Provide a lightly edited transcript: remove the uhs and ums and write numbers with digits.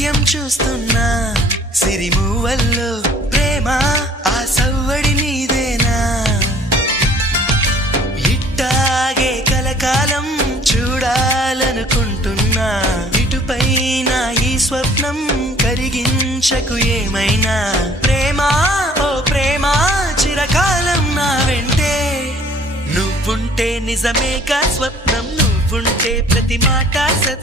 నాట్యం చూస్తున్నా సిరిమూవల్లో ప్రేమ ఆ సవ్వడి నీదేనా ఇట్టాగే కలకాలం చూడాలనుకుంటున్నా ఇటుపైన ఈ స్వప్నం కరిగించకు ఏమైనా ప్రేమ ఓ ప్రేమ చిరకాలం నా వెంటే నువ్వుంటే నిజమేగా స్వప్నం నువ్వుంటే ప్రతి మాట సత్యం